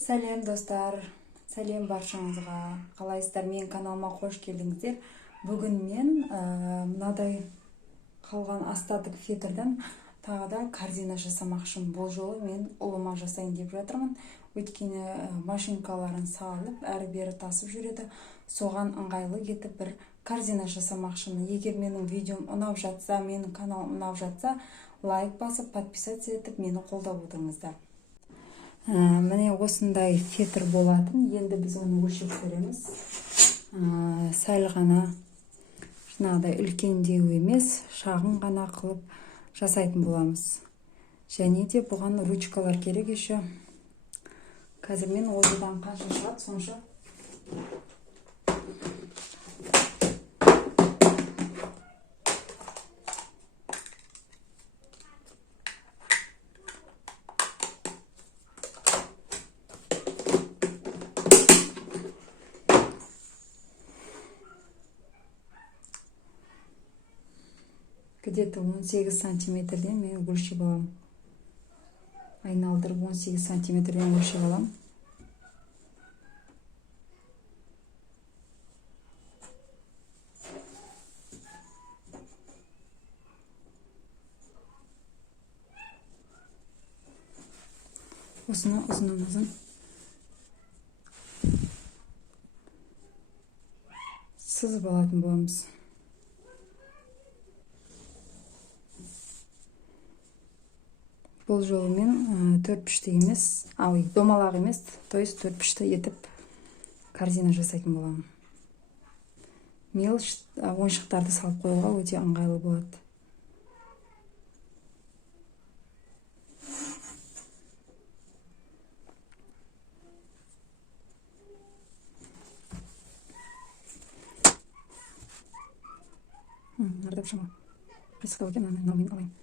Сәлем достар, сәлем баршаңызға. Қалайсыздар, мен каналыма қош келдіңіздер. Бүгін мен мынадай қалған остаток фетрден тағы да корзина жасамақшымын. Бұл жолы мен ұлыма жасайын деп жатырмын. Өйткені машинкаларын салып, әрі-бері тасып жүреді. Соған ыңғайлы етіп бір корзина жасамақшымын. Егер менің видеом ұнап жатса, менің каналым ұнап жатса, лайк басып, подписаться етіп, мені қолдап отырыңыздар. Міне осындай фетр болатын. Енді біз оны өлшеп көреміз. Сәл ғана жаңағыдай үлкендеу емес, шағын ғана қылып жасайтын боламыз. Және де бұған ручкалар керек еще. Қазір мен ойдан қанша шығады сонша. Где-то 18 сантиметрден мен өлшеп аламын. Айналдырып 18 сантиметрден өлшеп аламын. Осыны ұзын сызып алатын боламыз. Бұл жолы мен 4-3-ті емес, домалақ емес, то есть 4-3-ті етіп корзина жасайтын боламын. Мел ойыншықтарды салып қоюға өте ыңғайлы болады. Ардап шама. Қисықтау екен, наумен алайын.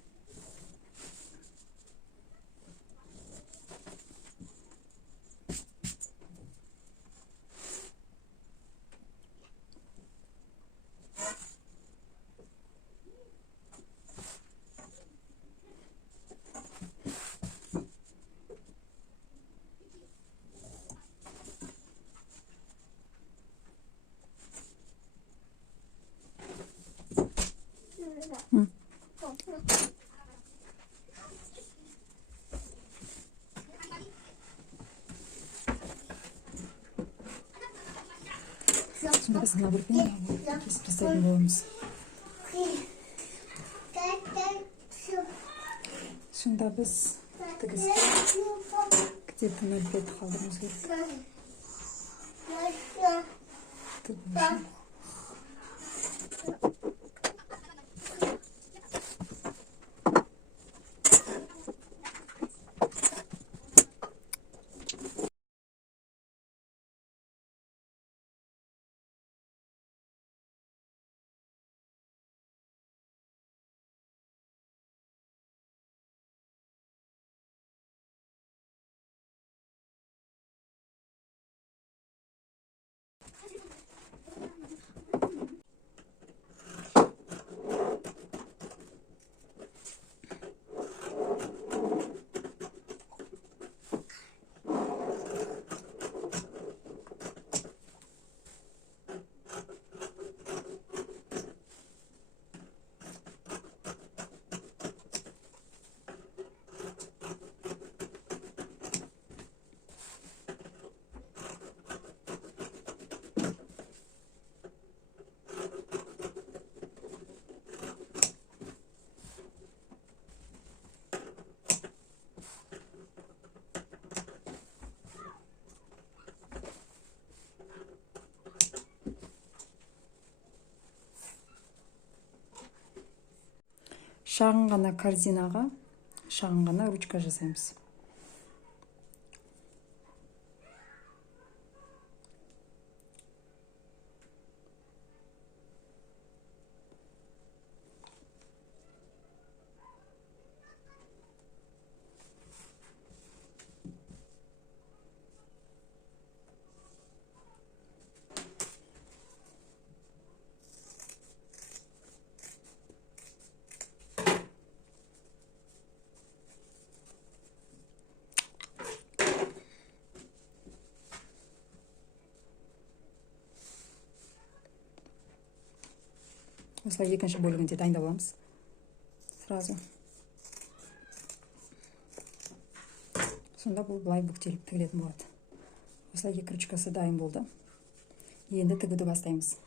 Şimdi biz ne bölümünü kesip tasarım boğumuz. Şimdi biz tıkızda где-то 0,5 kaldırmamız gerekiyor. Tıkmışım. Шағын ғана корзинаға шағын ғана ручка жасаймыз. осылай екінші бөлігін де дайындап аламыз сразу. Сонда бұл былай бүктеліп тігілетін болады. Осылай екі ручкасы дайын болды. Енді тігуді бастаймыз.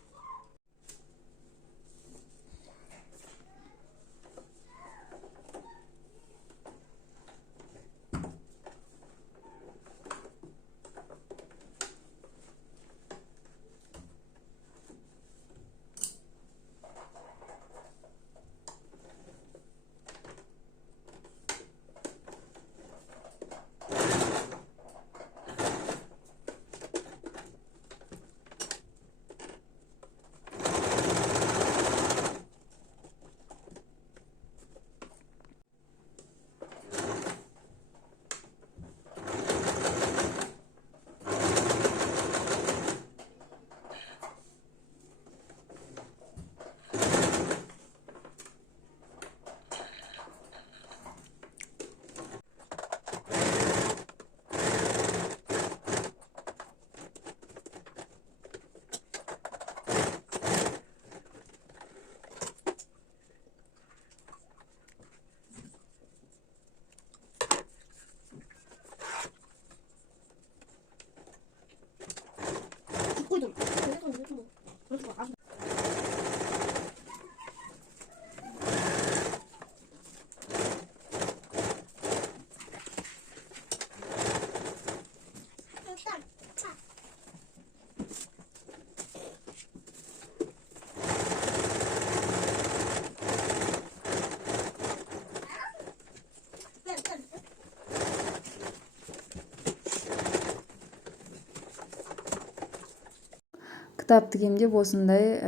Кітап тігемде осындай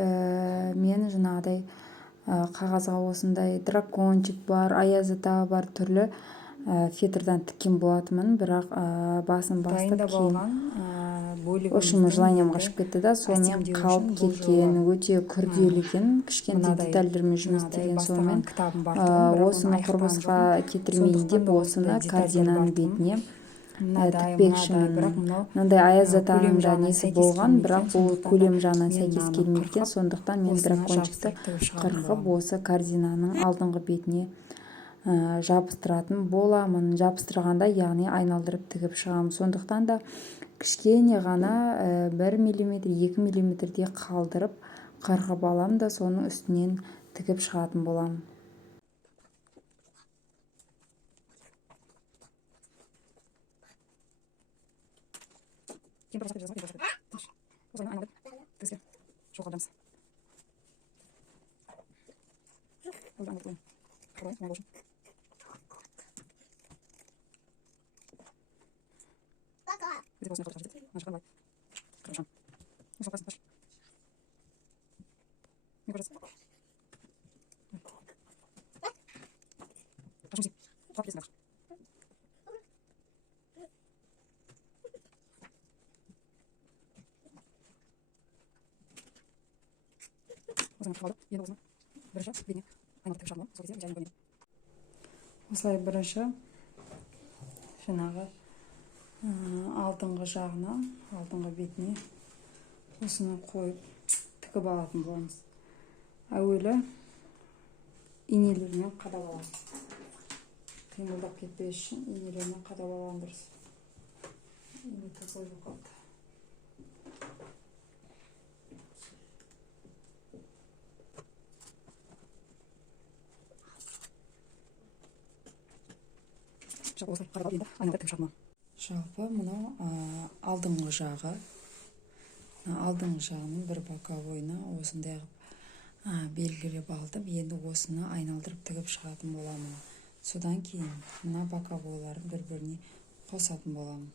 мен жаңағыдай қағазға осындай дракончик бар, аяз ата бар, түрлі фетрдан тіккен болатынмын, бірақ басын бастап кейін ошымы желанием қашып кетті да, сонымен қалып кеткен, өте күрделі екен, кішкентай детальдермен жұмыс істеген. сонымен осыны құрбысқа кетірмейін деп осыны кардинаның бетіне тікпекшімін. Мынандай аяз атаның да несі болған, бірақ бұл көлем жағынан сәйкес келмейді, сондықтан мен дракончикті қырқып осы кардинаның алдыңғы бетіне жабыстыратын боламын. Жабыстырғанда, яғни айналдырып тігіп шығамын. Сондықтан да кішкене ғана 1 мм, 2 мм қалдырып қырқып алам да соның үстінен тігіп шығатын боламын. Осылай бірінші жаңағы алдыңғы жағына, алдыңғы бетіне осыны қойып тігіп алатын боламыз. Әуелі инелермен қадап аламыз. Қимылдап кетпес үшін инелермен қадап алған дұрыс. Ине қойып қалды. Жалпы мынау алдыңғы жағы, алдыңғы жағының бір боковойына осындай белгілеп алдым. Енді осыны айналдырып тігіп шығатын боламын. Содан кейін мына боковойларын бір-біріне қосатын боламын.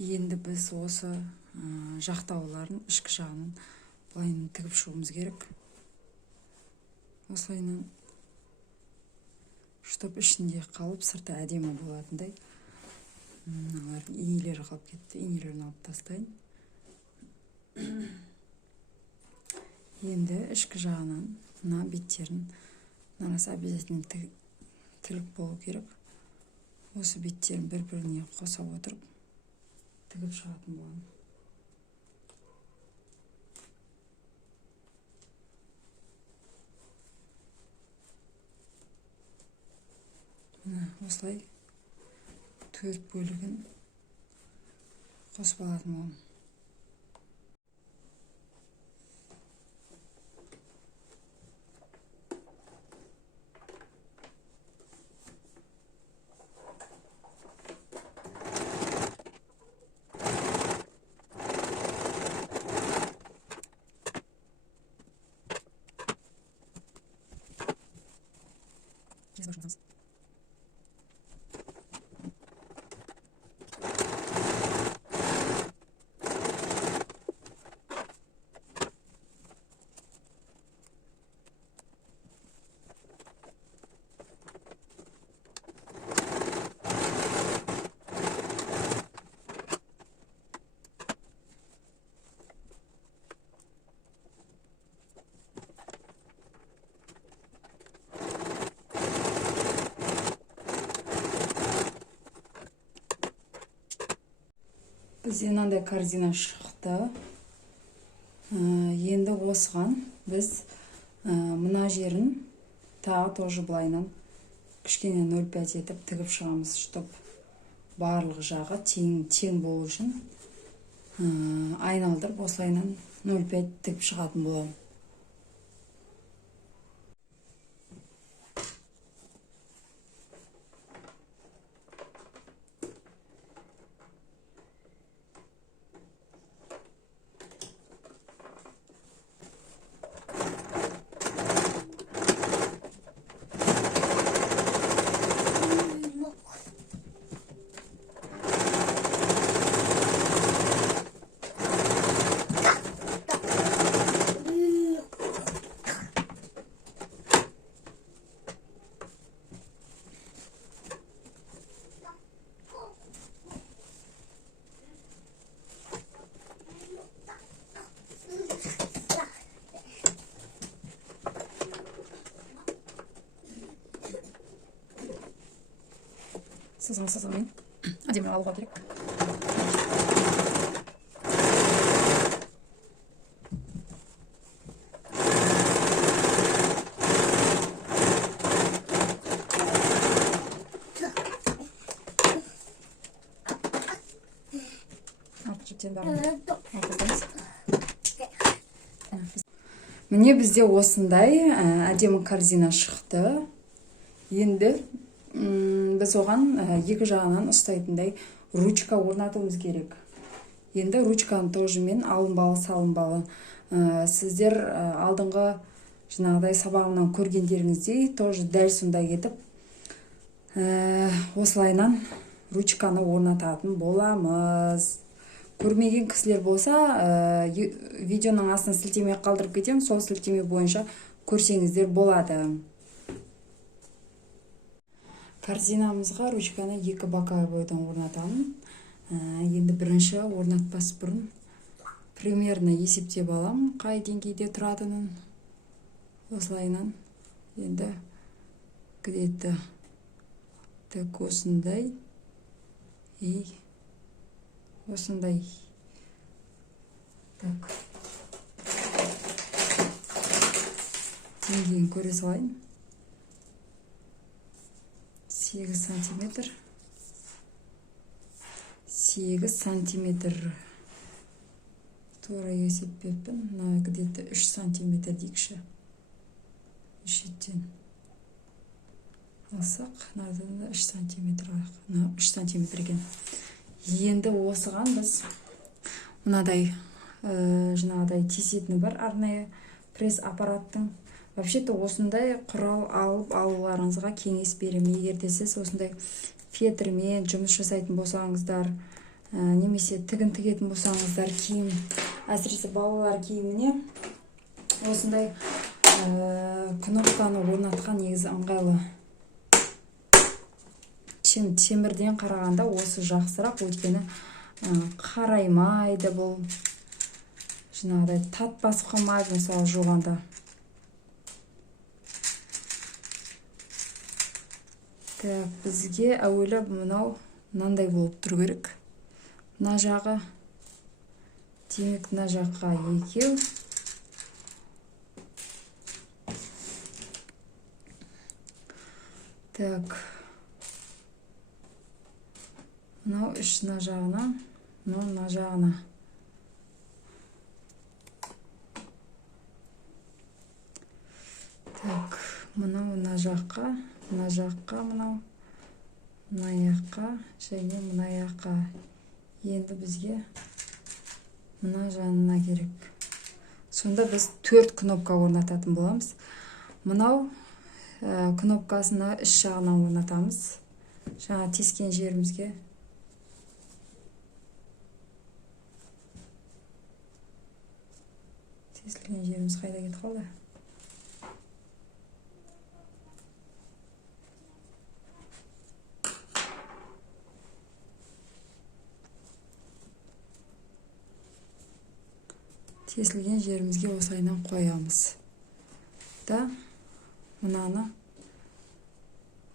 Енді біз осы жақтауларын ішкі жағынан былайынан тігіп шығуымыз керек. Осылайынан чтоб ішінде қалып, сырты әдемі болатындай. Мыналардың инелері қалып кетті. Инелерін алып тастайын. Енді ішкі жағынан мына беттерін, мынасы обязательно тілік болу керек. Осы беттерін бір-біріне қоса отырып тігіп шығатын боламын. Осылай 4 бөлігін қосып алатын боламын. Бізде мынандай корзина шықты. Енді осыған біз мына жерін тағы тоже былайынан кішкене 0,5 етіп тігіп шығамыз, чтоб барлық жағы тең болу үшін айналдырып осылайынан 0,5 тігіп шығатын боламын. Сызғымен әдемі алуға керек. Міне бізде осындай әдемі корзина шықты. Енді біз оған екі жағынан ұстайтындай ручка орнатуымыз керек. Енді ручканы тоже мен алынбалы-салынбалы. Сіздер алдыңғы жаңағыдай сабағымнан көргендеріңіздей тоже дәл сондай етіп осылайынан ручканы орнататын боламыз. Көрмеген кісілер болса, видеоның астына сілтеме қалдырып кетемін, сол сілтеме бойынша көрсеңіздер болады. Корзинамызға ручканы екі боковой бойдан орнатамын. Енді бірінші орнатпас бұрын примерно есептеп аламын, қай деңгейде тұратынын. Осылайынан енді где-то так осындай и осындай. Так, деңгейін көре салайын. 8 сантиметр. 8 сантиметр. Тура есептеппін. Где-то 3 сантиметр дейікші. Шеттен алсақ, надан 3 сантиметр. 3 сантиметр екен. Енді осыған біз мынадай жаңағыдай тесетіні бар, арнайы пресс аппараттың. Вообще-то осындай құрал алып алуларыңызға кеңес беремін. Егер де сіз осындай фетрмен жұмыс жасайтын болсаңыздар, немесе тігін тігетін болсаңыздар, киім, әсіресе балалар киіміне осындай кнопканы орнатқан негізі ыңғайлы. Темірден қарағанда осы жақсырақ, өйткені қараймайды, бұл жаңағыдай тат басып қалмайды, мысалы жуғанда. Так, бізге әуелі мынандай болып тұру керек. Мына жағы, демек мына жаққа 2. Так, мынау 3 мына жағына, мына жағына. Так, мынау мына жаққа, мынау, мына жаққа, және мына жаққа. Енді бізге мына жанына керек. Сонда біз 4 кнопка орнататын боламыз. Мынау кнопкасына іш жағынан орнатамыз. Жаңа тескен жерімізге. Тесілген жеріміз қайда кетіп қалды? Тесілген жерімізге осылайынан қоямыз. Да, мынаны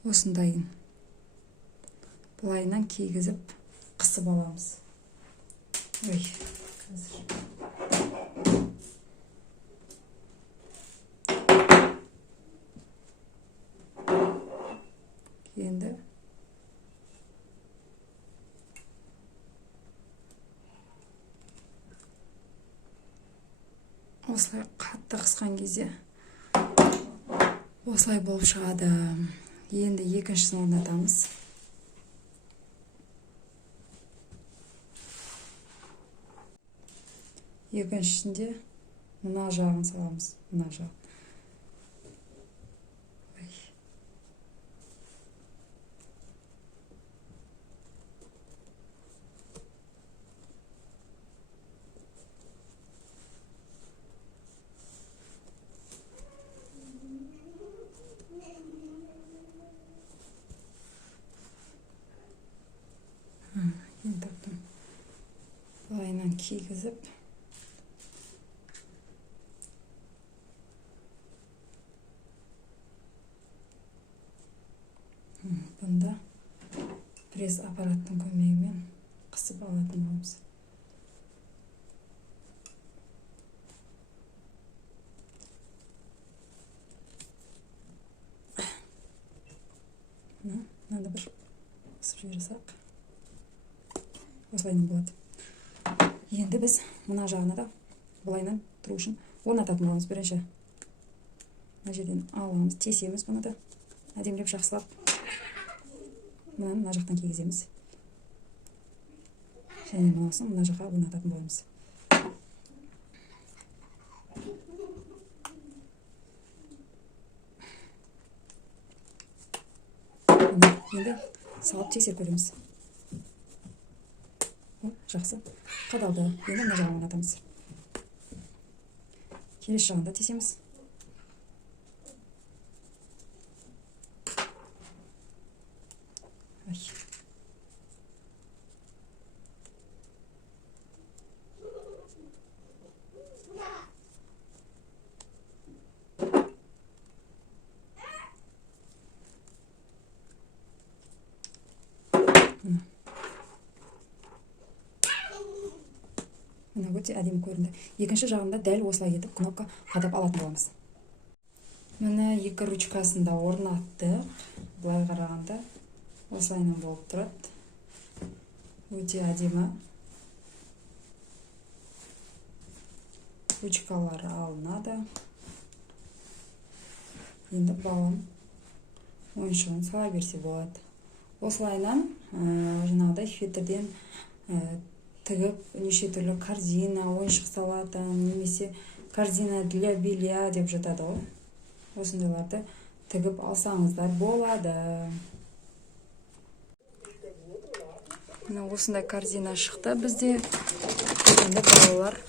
осындайын бұлайынан кигізіп қысып аламыз. Ой, қазір. Енді осылай қатты қысқан кезде осылай болып шығады. Енді екіншісін орнатамыз. Екіншісінде мына жағын саламыз. Мына жағын. Енді былайынан кигізіп бұнда пресс аппараттың көмегімен қысып алатын боламыз. Надо бір қысып жіберсек. Осылайынан болады. Енді біз мына жағына да былайынан тұру үшін орнататын боламыз. Бірінші мына жерден аламыз, тесеміз бұны да. Әдемілеп жақсылап. Мына жақтан кигіземіз. Және мынасын мына жаққа орнататын боламыз. Енді салып тексеріп көреміз. Жақсы. Қадалды. Енді мына жағын орнатамыз. Келесі жағында тесеміз. Мына өте әдемі көрінді. Екінші жағында дәл осылай етіп кнопка қадап алатын боламыз. Міне екі ручкасын да орнаттық. Былай қарағанда осылайынан болып тұрады. Өте әдемі. Ручкалары алынады. Енді баланың ойыншығын сала берсе болады. Осылайынан жаңағыдай фетрден тігіп, неше түрлі корзина, ойыншық салатын, немесе корзина для белья деп жатады ғой. Осындайларды тігіп алсаңыздар болады. Осындай корзина шықты бізде. Енді балалар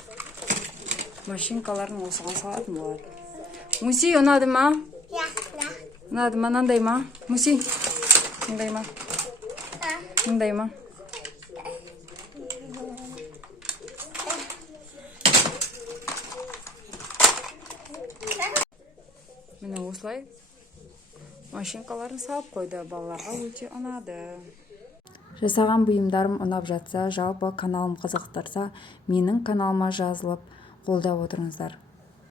машинкаларын осыған салатын болады. Муси, ұнады ма? Ұнады ма? Мынандай ма? Муси, мынандай ма? Мынандай ма? Міне осылай машинкаларын салып қойды. Балаларға өте ұнады. Жасаған бұйымдарым ұнап жатса, жалпы каналым қызықтырса, менің каналыма жазылып қолдап отырыңыздар.